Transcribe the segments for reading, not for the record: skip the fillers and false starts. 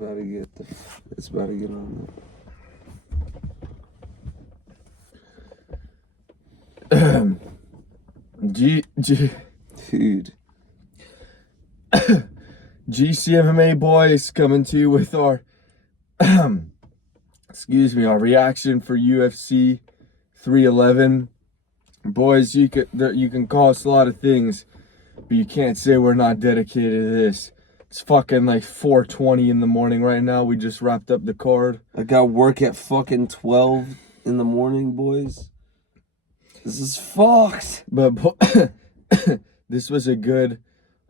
It's about to get on Dude. GCMMA boys coming to you with our our reaction for UFC 311. Boys, you can call us a lot of things, but you can't say we're not dedicated to this. It's fucking like 4:20 in the morning right now. We just wrapped up the card. I got work at fucking 12 in the morning, boys. This is fucked. But this was a good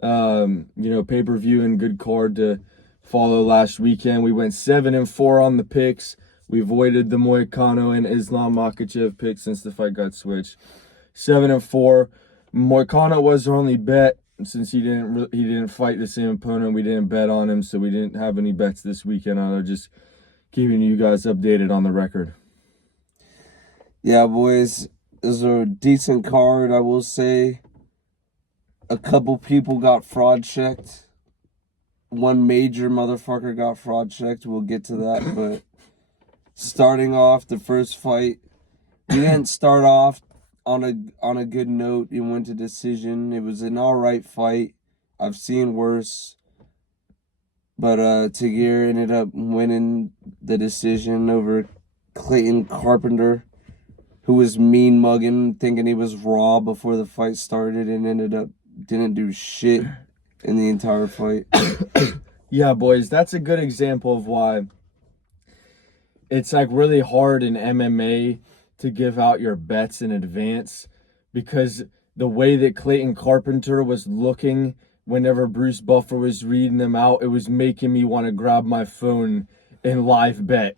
pay-per-view and good card to follow last weekend. We went 7-4 on the picks. We avoided the Moicano and Islam Makhachev pick since the fight got switched. 7-4. Moicano was our only bet since he didn't fight the same opponent. We didn't bet on him, so we didn't have any bets this weekend. I'm just keeping you guys updated on the record. Yeah, boys, it was a decent card, I will say. A couple people got fraud checked. One major motherfucker got fraud checked. We'll get to that, but starting off the first fight, we didn't start off on a good note. It went to decision. It was an alright fight. I've seen worse. But Tagir ended up winning the decision over Clayton Carpenter, who was mean mugging, thinking he was raw before the fight started, and didn't do shit in the entire fight. Yeah, boys, that's a good example of why it's like really hard in MMA to give out your bets in advance, because the way that Clayton Carpenter was looking whenever Bruce Buffer was reading them out, it was making me want to grab my phone and live bet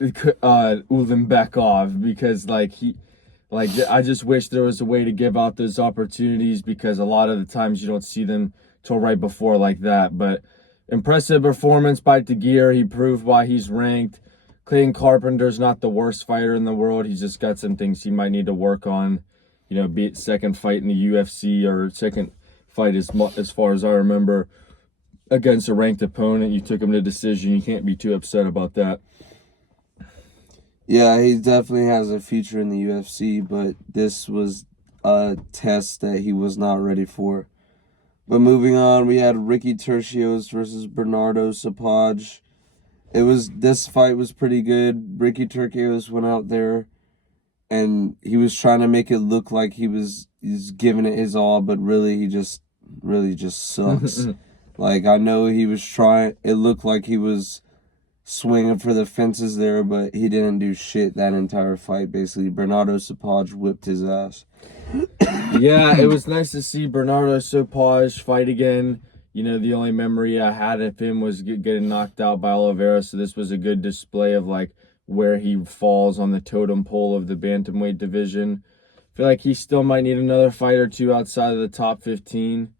Ulanbekov, because I just wish there was a way to give out those opportunities, because a lot of the times you don't see them till right before like that. But impressive performance by Tagir. He proved why he's ranked. Clayton Carpenter's not the worst fighter in the world. He's just got some things he might need to work on. Be it second fight in the UFC or second fight as far as I remember against a ranked opponent. You took him to decision. You can't be too upset about that. Yeah, he definitely has a future in the UFC, but this was a test that he was not ready for. But moving on, we had Ricky Tercios versus Bernardo Sapaj. This fight was pretty good. Ricky Tercios went out there and he was trying to make it look like he's giving it his all, but really he just sucks. Like, I know he was trying, it looked like he was swinging for the fences there, but he didn't do shit that entire fight. Basically, Bernardo Sapaj whipped his ass. Yeah, it was nice to see Bernardo Sapaj fight again. The only memory I had of him was getting knocked out by Oliveira, so this was a good display of where he falls on the totem pole of the bantamweight division. I feel like he still might need another fight or two outside of the top 15,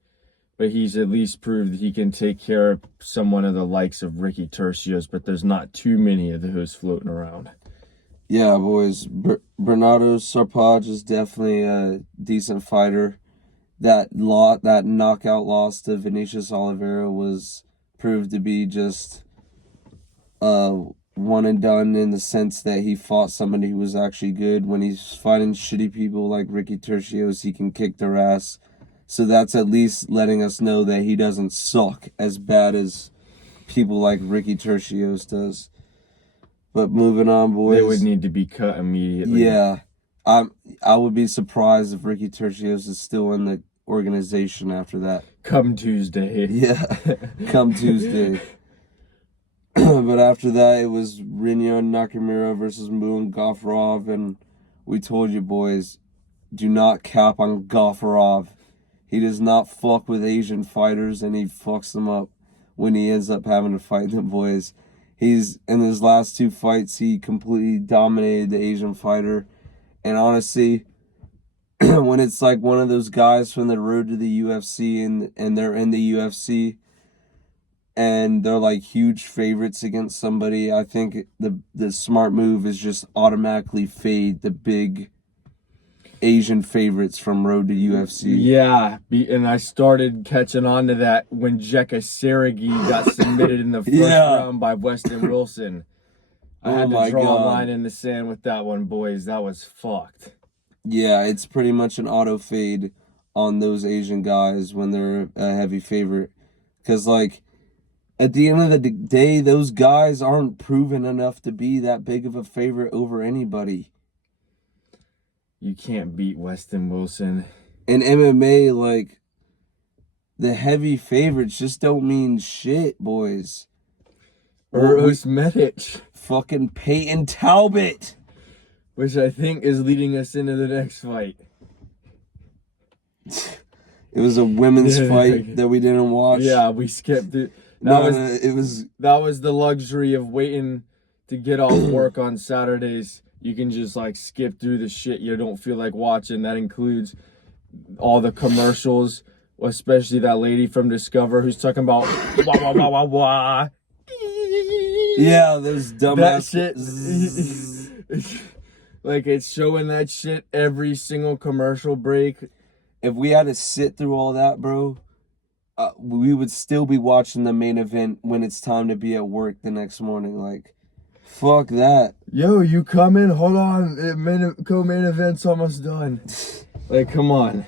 but he's at least proved that he can take care of someone of the likes of Ricky Tercios, but there's not too many of those floating around. Yeah, boys, Bernardo Sapaj is definitely a decent fighter. That knockout loss to Vinicius Oliveira was proved to be just one and done, in the sense that he fought somebody who was actually good. When he's fighting shitty people like Ricky Tercios, he can kick their ass. So that's at least letting us know that he doesn't suck as bad as people like Ricky Tercios does. But moving on, boys. They would need to be cut immediately. Yeah. I would be surprised if Ricky Tercios is still in the organization after that. Come Tuesday. Yeah, come Tuesday. But after that, it was Rinya Nakamura versus Moon Gafurov, and we told you, boys, do not cap on Gafurov. He does not fuck with Asian fighters, and he fucks them up when he ends up having to fight them, boys. In his last two fights, he completely dominated the Asian fighter. And honestly, when it's like one of those guys from the road to the UFC and they're in the UFC and they're like huge favorites against somebody, I think the smart move is just automatically fade the big Asian favorites from Road to UFC. Yeah, and I started catching on to that when Jekka Seregi got submitted in the first round by Weston Wilson. I had to draw a line in the sand with that one, boys. That was fucked. Yeah, it's pretty much an auto fade on those Asian guys when they're a heavy favorite. Because, like, at the end of the day, those guys aren't proven enough to be that big of a favorite over anybody. You can't beat Weston Wilson. In MMA, like, the heavy favorites just don't mean shit, boys. Uros Medic. Fucking Peyton Talbot. Which I think is leading us into the next fight. It was a women's fight that we didn't watch. Yeah, we skipped it. That was the luxury of waiting to get off work on Saturdays. You can just like skip through the shit you don't feel like watching. That includes all the commercials, especially that lady from Discover who's talking about wah wah wah wah wah. Yeah, those dumbass shit. Like, it's showing that shit every single commercial break. If we had to sit through all that, bro, we would still be watching the main event when it's time to be at work the next morning. Like, fuck that. Yo, you coming? Hold on. Co-main event's almost done. Like, come on.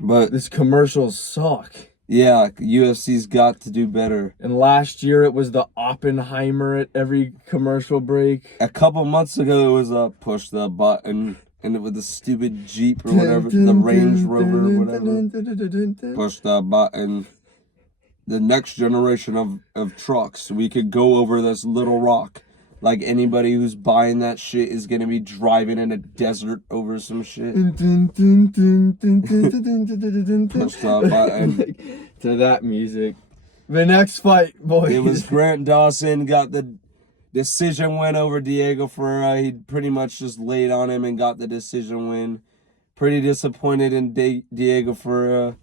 But this commercials suck. Yeah, UFC's got to do better. And last year it was the Oppenheimer at every commercial break. A couple months ago it was a push the button, and it was the stupid Jeep or whatever, the Range Rover or whatever. Push the button. The next generation of trucks. We could go over this little rock. Like anybody who's buying that shit is gonna be driving in a desert over some shit. Push the button. To that music. The next fight, boys. It was Grant Dawson got the decision win over Diego Ferreira. He pretty much just laid on him and got the decision win. Pretty disappointed in Diego Ferreira.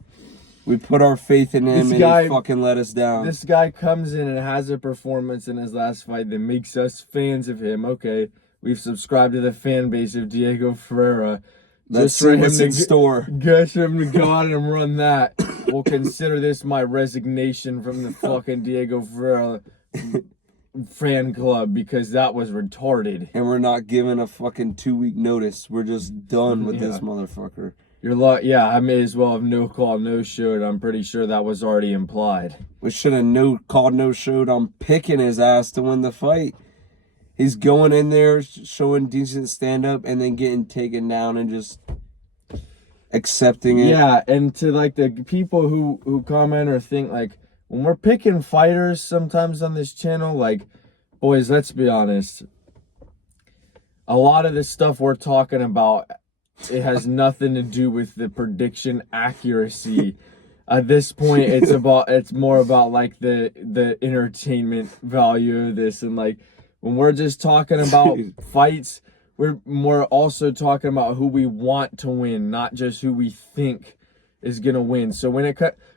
We put our faith in him and he fucking let us down. This guy comes in and has a performance in his last fight that makes us fans of him. Okay, we've subscribed to the fan base of Diego Ferreira. Let's see what's in store. Just for him to go out and run that. We'll consider this my resignation from the fucking Diego Ferreira fan club because that was retarded. And we're not giving a fucking 2-week notice. We're just done with this motherfucker. I may as well have no call, no showed. I'm pretty sure that was already implied. We should have no called, no showed on picking his ass to win the fight. He's going in there, showing decent stand-up, and then getting taken down and just accepting it. Yeah, and to like the people who comment or think like, when we're picking fighters sometimes on this channel, like, boys, let's be honest. A lot of the stuff we're talking about, it has nothing to do with the prediction accuracy. At this point, it's more about like the entertainment value of this, and like when we're just talking about fights, we're more also talking about who we want to win, not just who we think is gonna win. So when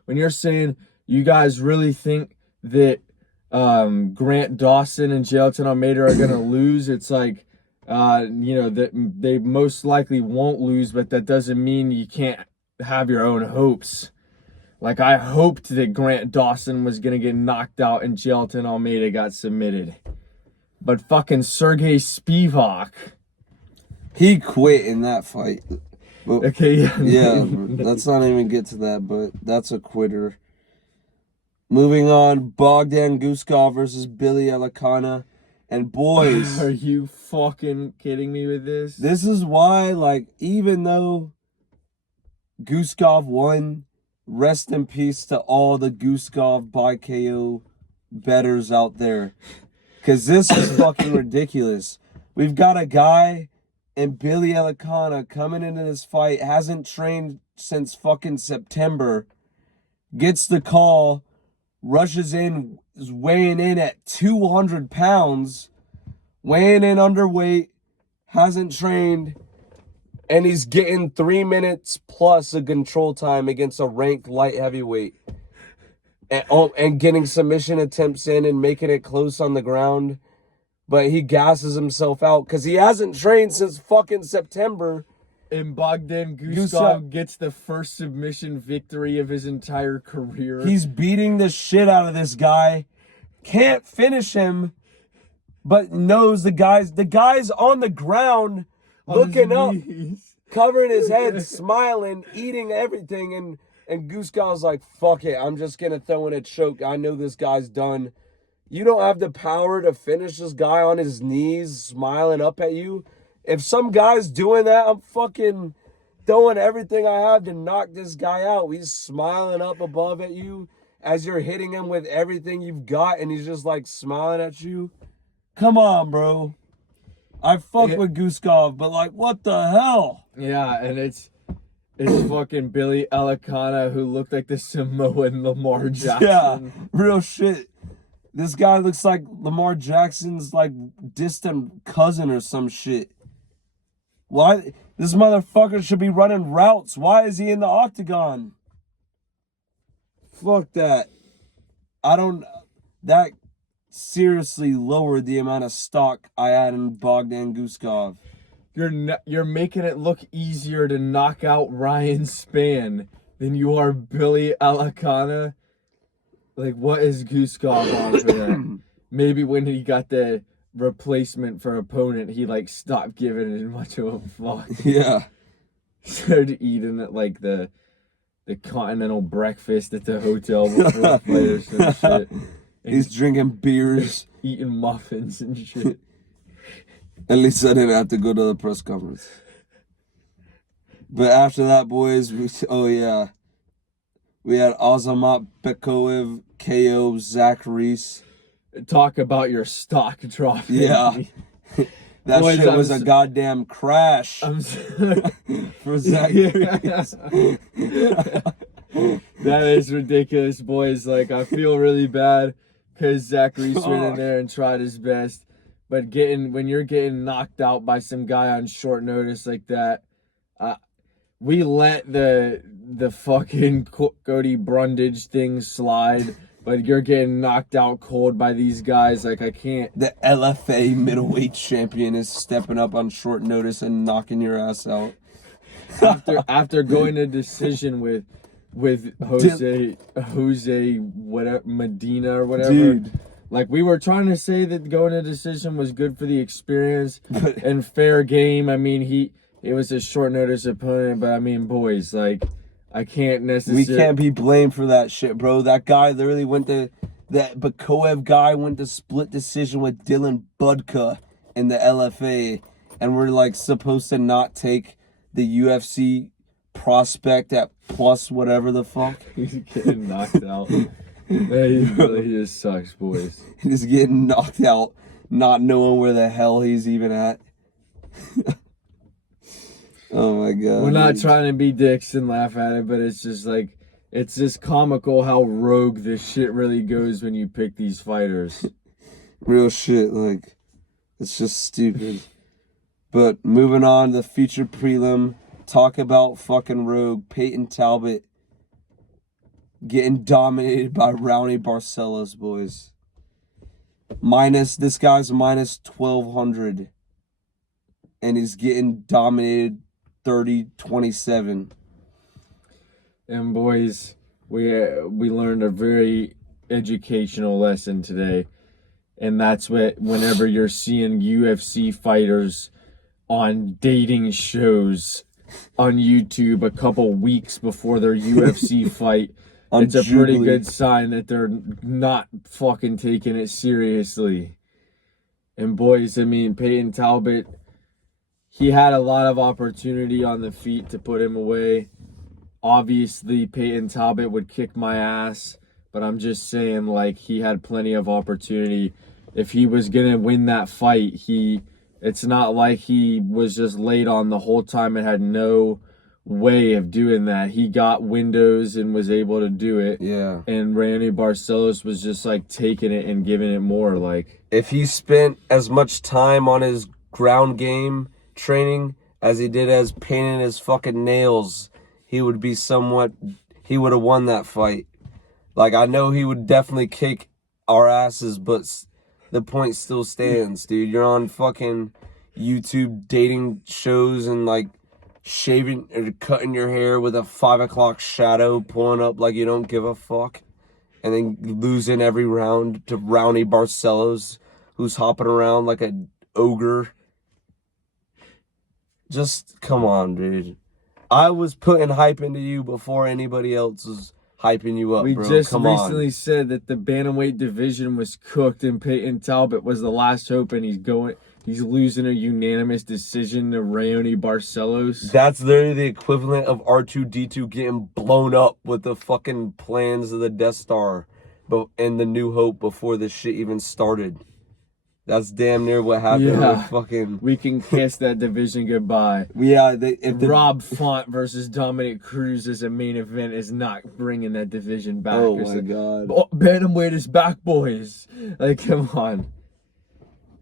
you're saying you guys really think that Grant Dawson and Jailton Almeida are gonna lose, it's like. That they most likely won't lose, but that doesn't mean you can't have your own hopes. Like, I hoped that Grant Dawson was going to get knocked out and Jailton Almeida got submitted. But fucking Sergey Spivak. He quit in that fight. But, okay, yeah, let's not even get to that, but that's a quitter. Moving on, Bogdan Guskov versus Billy Elikana. And boys, are you fucking kidding me with this? This is why, like, even though Guskov won, rest in peace to all the Guskov by KO bettors out there. Because this is fucking ridiculous. We've got a guy and Billy Elikana coming into this fight, hasn't trained since fucking September, gets the call, rushes in, is weighing in at 200 pounds, weighing in underweight, hasn't trained, and he's getting 3 minutes plus of control time against a ranked light heavyweight. And getting submission attempts in and making it close on the ground. But he gasses himself out because he hasn't trained since fucking September. And Bogdan Guskov gets the first submission victory of his entire career. He's beating the shit out of this guy. Can't finish him, but knows the guy's on the ground, looking up, covering his head, smiling, eating everything, and Guskov's like, fuck it, I'm just gonna throw in a choke. I know this guy's done. You don't have the power to finish this guy on his knees, smiling up at you. If some guy's doing that, I'm fucking throwing everything I have to knock this guy out. He's smiling up above at you as you're hitting him with everything you've got, and he's just like smiling at you. Come on, bro. I fuck with Guskov, but like, what the hell? Yeah, and it's fucking Billy Elicana who looked like the Samoan Lamar Jackson. Yeah, real shit. This guy looks like Lamar Jackson's like distant cousin or some shit. Why? This motherfucker should be running routes. Why is he in the octagon? Fuck that. That seriously lowered the amount of stock I had in Bogdan Guskov. You're making it look easier to knock out Ryan Spann than you are Billy Elicana. Like, what is Guskov on for that? Maybe when he got the replacement for opponent, he like stopped giving it much of a fuck. Yeah. Started eating it like the continental breakfast at the hotel before the fight or some shit. He's drinking beers. Eating muffins and shit. At least I didn't have to go to the press conference. But after that, boys, we had Azamat Bekoev KO Zach Reese. Talk about your stock drop. Yeah. That boys, shit was a goddamn crash for Zach Reese. That is ridiculous, boys. Like, I feel really bad because Zach Reese went in there and tried his best. But when you're getting knocked out by some guy on short notice like that, we let the fucking Cody Brundage thing slide. But you're getting knocked out cold by these guys. Like, I can't. The LFA middleweight champion is stepping up on short notice and knocking your ass out. After going to decision with Jose whatever Medina or whatever. Dude. Like, we were trying to say that going to decision was good for the experience and fair game. I mean, it was a short notice opponent, but I mean, boys, like, I can't necessarily. We can't be blamed for that shit, bro. That guy literally that Bekoev guy went to split decision with Dylan Budka in the LFA, and we're like supposed to not take the UFC prospect at plus whatever the fuck. He's getting knocked out. He really just sucks, boys. He's getting knocked out, not knowing where the hell he's even at. Oh my god. We're not trying to be dicks and laugh at it, but it's just like, it's just comical how rogue this shit really goes when you pick these fighters. Real shit, like, it's just stupid. But moving on to the feature prelim, talk about fucking rogue. Peyton Talbot getting dominated by Rowney Barcelos, boys. This guy's minus 1,200. And he's getting dominated 30-27. And boys, we learned a very educational lesson today. And that's whenever you're seeing UFC fighters on dating shows on YouTube a couple weeks before their UFC fight, it's a pretty good sign that they're not fucking taking it seriously. And boys, I mean, Peyton Talbot, he had a lot of opportunity on the feet to put him away. Obviously, Peyton Talbot would kick my ass, but I'm just saying, like, he had plenty of opportunity. If he was going to win that fight, it's not like he was just laid on the whole time and had no way of doing that. He got windows and was able to do it. Yeah. And Randy Barcelos was just, like, taking it and giving it more. Like, if he spent as much time on his ground game training as he did as painting his fucking nails, he would have won that fight. Like, I know he would definitely kick our asses, but the point still stands, dude. You're on fucking YouTube dating shows and like shaving or cutting your hair with a 5 o'clock shadow, pulling up like you don't give a fuck, and then losing every round to Rowney Barcelos, who's hopping around like a ogre. Just come on, dude. I was putting hype into you before anybody else was hyping you up, We bro. just Come recently on. said that the bantamweight division was cooked and Peyton Talbot was the last hope, and he's losing a unanimous decision to Raoni Barcelos. That's literally the equivalent of R2-D2 getting blown up with the fucking plans of the Death Star and the New Hope before this shit even started. That's damn near what happened with fucking... We can kiss that division goodbye. Yeah, Rob Font versus Dominic Cruz as a main event is not bringing that division back. Oh my God. Bantamweight is back, boys. Like, come on.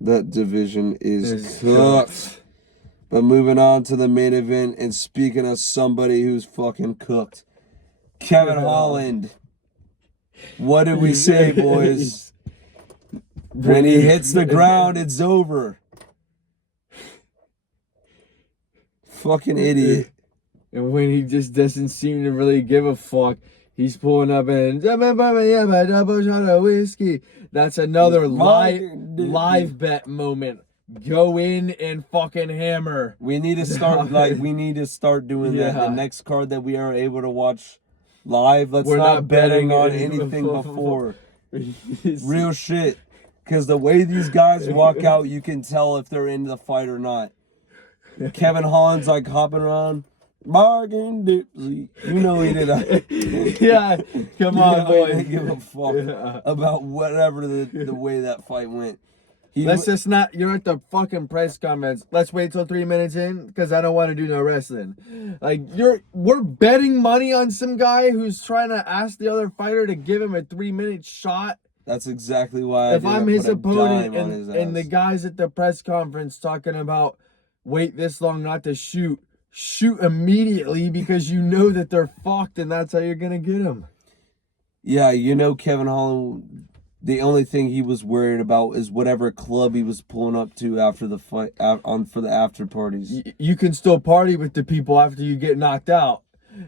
That division is cooked. But moving on to the main event, and speaking of somebody who's fucking cooked, Kevin Holland. What did we say, boys? When he hits the ground, it's over. Fucking idiot. And when he just doesn't seem to really give a fuck, he's pulling up and double shot of whiskey. That's another live bet moment. Go in and fucking hammer. We need to start doing that. The next card that we are able to watch live, we're not betting on anything before. Real shit. Because the way these guys walk out, you can tell if they're into the fight or not. Kevin Holland's like hopping around. Bargain Dipsy. You know he did that. Yeah, come on, boy. He didn't give a fuck about whatever the way that fight went. Let's just not, you're at the fucking press conference. Let's wait till 3 minutes in because I don't want to do no wrestling. Like, we're betting money on some guy who's trying to ask the other fighter to give him a 3-minute shot. That's exactly why if I'm his opponent and the guys at the press conference talking about wait this long not to shoot immediately because you know that they're fucked and that's how you're going to get them. Yeah, you know Kevin Holland, the only thing he was worried about is whatever club he was pulling up to after the fight for the after parties. You can still party with the people after you get knocked out.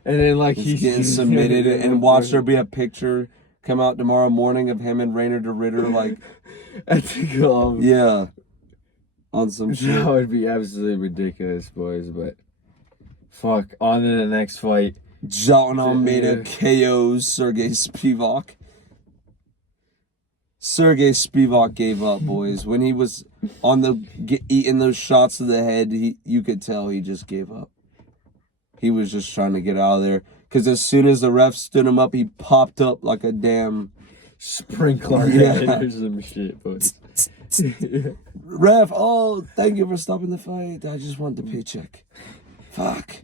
And then like he's getting submitted and watch there be a picture come out tomorrow morning of him and Rainer DeRitter like at the club. Yeah. On some shit. That would be absolutely ridiculous, boys, but fuck. On to the next fight. John Almeida KOs Sergey Spivak. Sergey Spivak gave up, boys. When he was on eating those shots to the head, you could tell he just gave up. He was just trying to get out of there. Because as soon as the ref stood him up, he popped up like a damn sprinkler. Yeah. Or some shit, boys. Ref, oh, thank you for stopping the fight. I just want the paycheck. Fuck.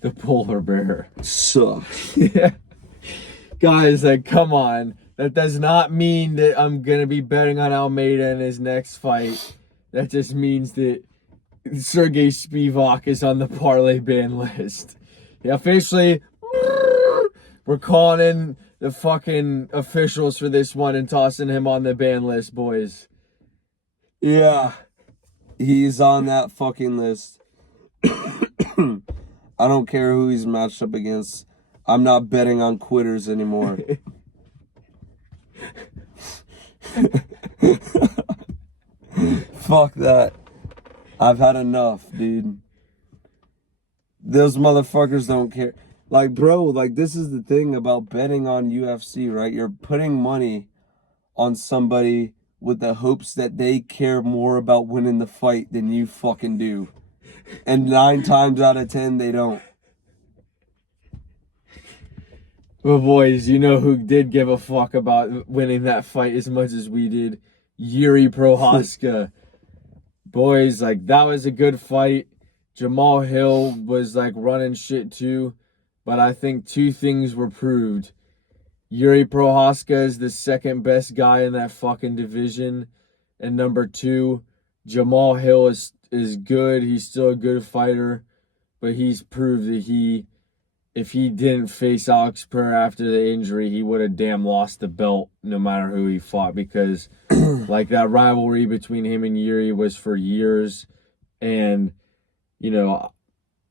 The polar bear. Sucks. Yeah. Guys, like, come on. That does not mean that I'm going to be betting on Almeida in his next fight. That just means that Sergey Spivak is on the parlay ban list. Yeah, officially, we're calling in the fucking officials for this one and tossing him on the ban list, boys. Yeah. He's on that fucking list. I don't care who he's matched up against. I'm not betting on quitters anymore. Fuck that. I've had enough, dude. Those motherfuckers don't care. Like, bro, like, this is the thing about betting on UFC, right? You're putting money on somebody with the hopes that they care more about winning the fight than you fucking do. And 9 times out of 10, they don't. Well, boys, you know who did give a fuck about winning that fight as much as we did? Yuri Prohaska. Boys, like, that was a good fight. Jamal Hill was, like, running shit, too. But I think 2 things were proved. Yuri Prohaska is the second best guy in that fucking division. And number 2, Jamal Hill is good. He's still a good fighter. But he's proved that if he didn't face Alex Pereira after the injury, he would have damn lost the belt no matter who he fought. Because, like, that rivalry between him and Yuri was for years. And you know,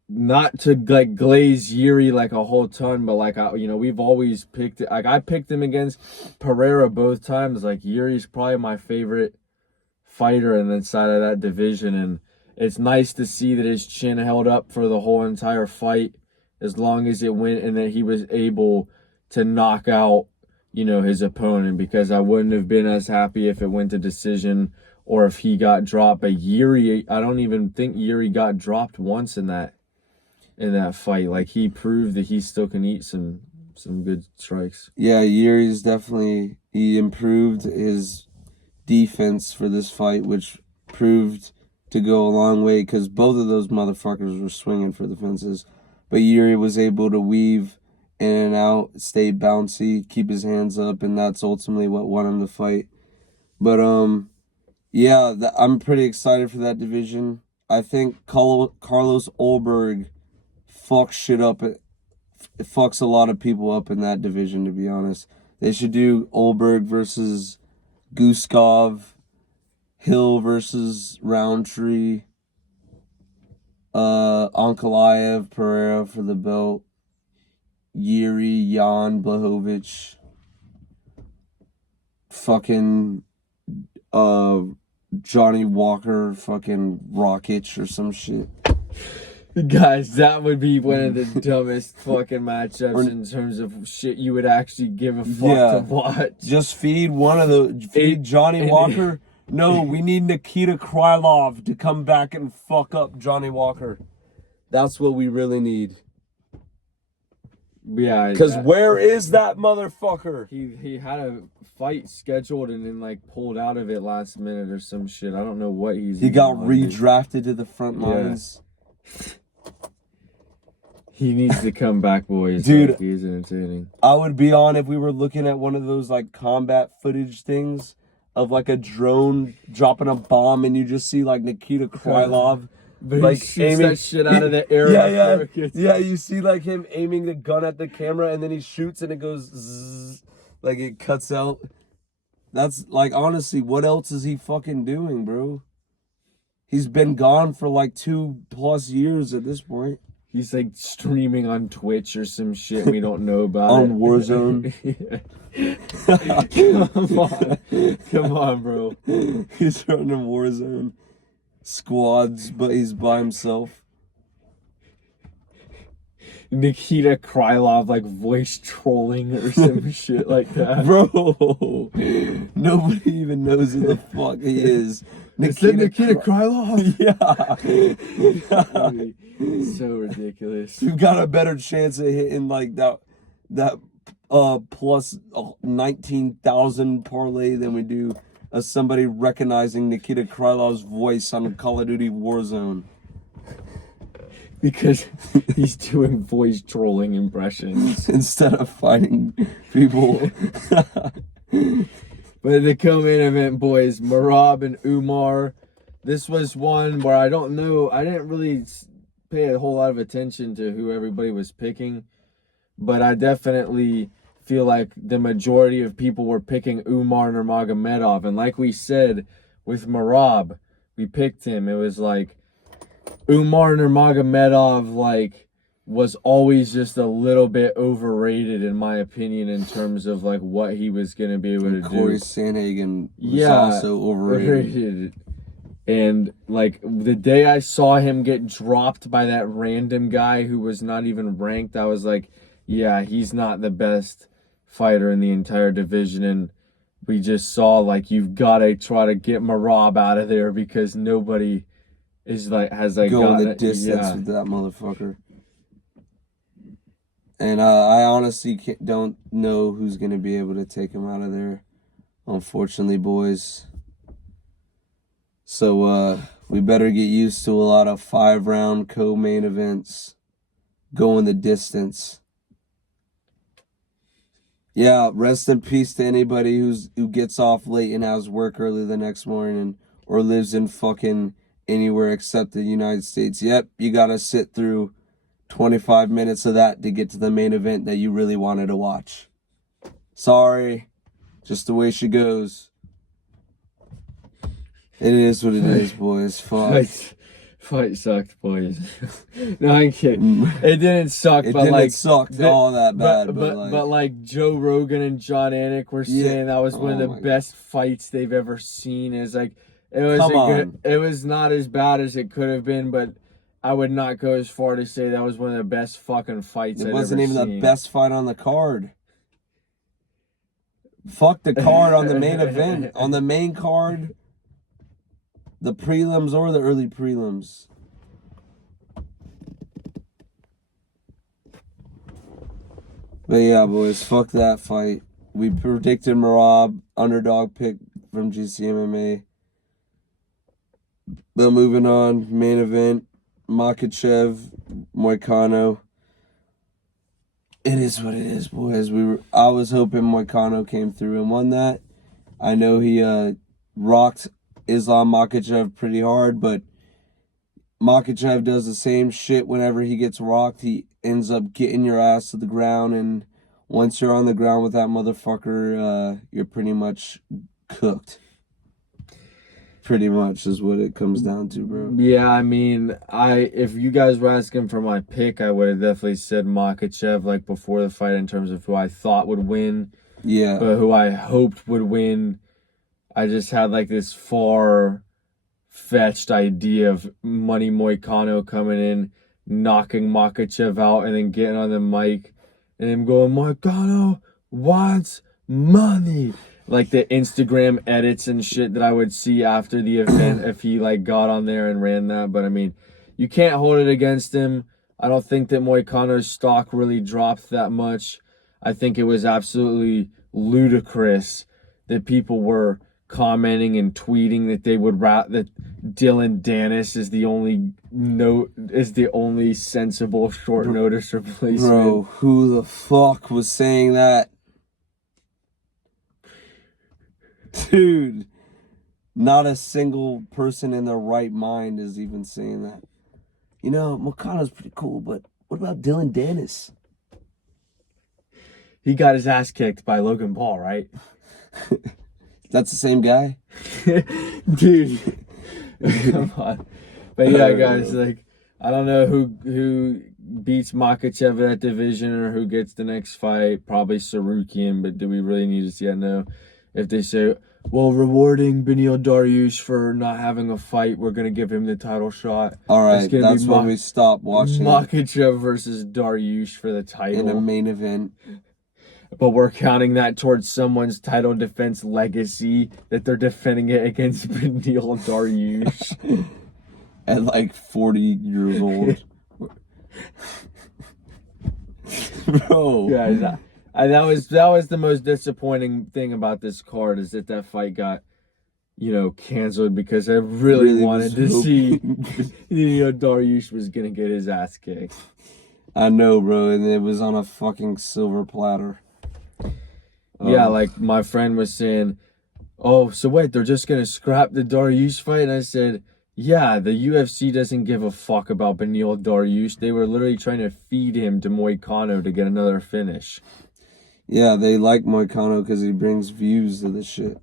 not to like glaze Yuri like a whole ton, but like we've always picked it. Like I picked him against Pereira both times. Like Yuri's probably my favorite fighter in the side of that division, and it's nice to see that his chin held up for the whole entire fight as long as it went, and that he was able to knock out his opponent, because I wouldn't have been as happy if it went to decision or if he got dropped. But Yuri, I don't even think Yuri got dropped once in that fight. Like, he proved that he still can eat some good strikes. Yeah, Yuri's definitely, he improved his defense for this fight, which proved to go a long way, because both of those motherfuckers were swinging for the fences. But Yuri was able to weave in and out, stay bouncy, keep his hands up, and that's ultimately what won him the fight. But yeah, I'm pretty excited for that division. I think Carlos Ulberg fucks shit up. It fucks a lot of people up in that division, to be honest. They should do Ulberg versus Guskov, Hill versus Roundtree, Ankalaev, Pereira for the belt, Yuri, Jan Blachowicz, fucking Johnny Walker, fucking Rockich or some shit. Guys, that would be one of the dumbest fucking matchups in terms of shit you would actually give a fuck to watch. Just feed Johnny Walker. No, we need Nikita Krylov to come back and fuck up Johnny Walker. That's what we really need. Yeah, because where is that motherfucker? He had a fight scheduled and then like pulled out of it last minute or some shit. I don't know what he got redrafted to the front lines. He needs to come back, boys. Dude, like, he's entertaining. I would be on if we were looking at one of those like combat footage things of like a drone dropping a bomb and you just see like Nikita Krylov. But like he shoots that shit out of the air. Yeah, you see like him aiming the gun at the camera and then he shoots and it goes zzz, like it cuts out. That's like, honestly, what else is he fucking doing, bro? He's been gone for like 2+ years at this point. He's like streaming on Twitch or some shit we don't know about. On Warzone. Come on, bro. He's running Warzone squads, but he's by himself. Nikita Krylov like voice trolling or some shit like that. Bro, nobody even knows who the fuck he is. Nikita Krylov? Yeah. So ridiculous. You've got a better chance of hitting like that plus 19,000 parlay than we do of somebody recognizing Nikita Krylov's voice on Call of Duty Warzone. Because he's doing voice trolling impressions instead of fighting people. But the co-main event, boys, Merab and Umar. This was one where I don't know. I didn't really pay a whole lot of attention to who everybody was picking. But I definitely feel like the majority of people were picking Umar Nurmagomedov. And like we said, with Merab, we picked him. It was like Umar Nurmagomedov like was always just a little bit overrated in my opinion in terms of like what he was gonna be able to do. Corey Sandhagen was also overrated. And like the day I saw him get dropped by that random guy who was not even ranked, I was like, yeah, he's not the best fighter in the entire division. And we just saw like you've gotta try to get Merab out of there because nobody is like has like going the distance with that motherfucker. And I honestly don't know who's gonna be able to take him out of there, unfortunately, boys. So we better get used to a lot of 5-round co-main events, going the distance. Yeah, rest in peace to anybody who gets off late and has work early the next morning or lives in fucking anywhere except the United States. Yep, you gotta sit through 25 minutes of that to get to the main event that you really wanted to watch. Sorry, just the way she goes. It is what it is, boys. Fuck. Fight sucked, boys. No, I'm kidding. It didn't suck, but like suck all that bad, but like Joe Rogan and John Anik were saying that was one of the best fights they've ever seen. Is like it was not as bad as it could have been, but I would not go as far to say that was one of the best fucking fights I've ever seen. It wasn't even the best fight on the card. Fuck the card on the main event. On the main card, the prelims or the early prelims. But yeah, boys, fuck that fight. We predicted Marab, underdog pick from GCMMA. But moving on, main event, Makhachev, Moicano. It is what it is, boys. I was hoping Moicano came through and won that. I know he rocked Islam Makhachev pretty hard, but Makhachev does the same shit whenever he gets rocked. He ends up getting your ass to the ground, and once you're on the ground with that motherfucker, you're pretty much cooked. Pretty much is what it comes down to, bro. Yeah, I mean, if you guys were asking for my pick, I would have definitely said Makhachev like before the fight in terms of who I thought would win. Yeah. But who I hoped would win. I just had like this far-fetched idea of Money Moicano coming in, knocking Makhachev out, and then getting on the mic and him going, Moicano wants money. Like the Instagram edits and shit that I would see after the event if he like got on there and ran that. But I mean, you can't hold it against him. I don't think that Moicano's stock really dropped that much. I think it was absolutely ludicrous that people were commenting and tweeting that they would that Dylan Dennis is the only sensible short notice replacement. Bro, who the fuck was saying that? Dude, not a single person in their right mind is even saying that. You know, Moicano's pretty cool, but what about Dylan Dennis? He got his ass kicked by Logan Paul, right? That's the same guy? Dude. Come on. But yeah, guys, like, I don't know who beats Makhachev in that division or who gets the next fight. Probably Sarukian, but do we really need to see that? No. If they say, well, rewarding Beneil Dariush for not having a fight, we're going to give him the title shot. All right, that's when we stop watching. Makhachev versus Dariush for the title. In a main event. But we're counting that towards someone's title defense legacy, that they're defending it against Beneil Dariush. At like 40 years old. Bro. Guys, that was the most disappointing thing about this card, is that fight got, canceled, because I really wanted to see Dariush was gonna get his ass kicked. I know, bro, and it was on a fucking silver platter. Yeah, like my friend was saying, oh, so wait, they're just gonna scrap the Dariush fight? And I said, yeah, the UFC doesn't give a fuck about Beneil Dariush. They were literally trying to feed him to Moicano to get another finish. Yeah, they like Moicano because he brings views to the shit.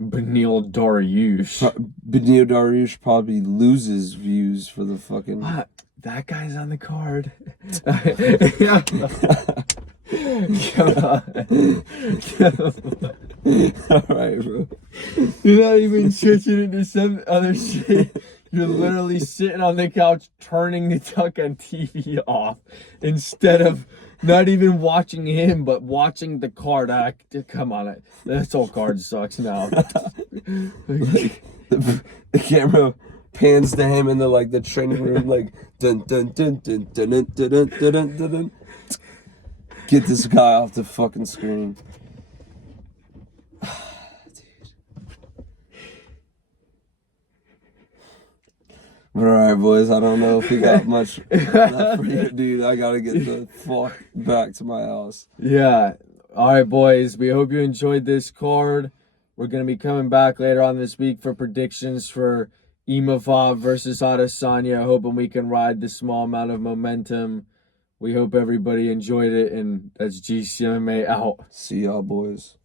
Beneil Dariush. Beneil Dariush probably loses views for the fucking... That guy's on the card. Come on. Alright, bro. You're not even switching into some other shit. You're literally sitting on the couch turning the fucking TV off instead of not even watching him, but watching the card. Come on, this whole card sucks now. Like, the camera pans to him in the training room, like dun dun dun dun dun dun dun dun dun dun dun dun. Get this guy off the fucking screen. Alright, boys, I don't know if we got much left for you, dude. I gotta get the fuck back to my house. Yeah. Alright, boys, we hope you enjoyed this card. We're gonna be coming back later on this week for predictions for Imavov versus Adesanya, hoping we can ride the small amount of momentum. We hope everybody enjoyed it, and that's GCMA out. See y'all, boys.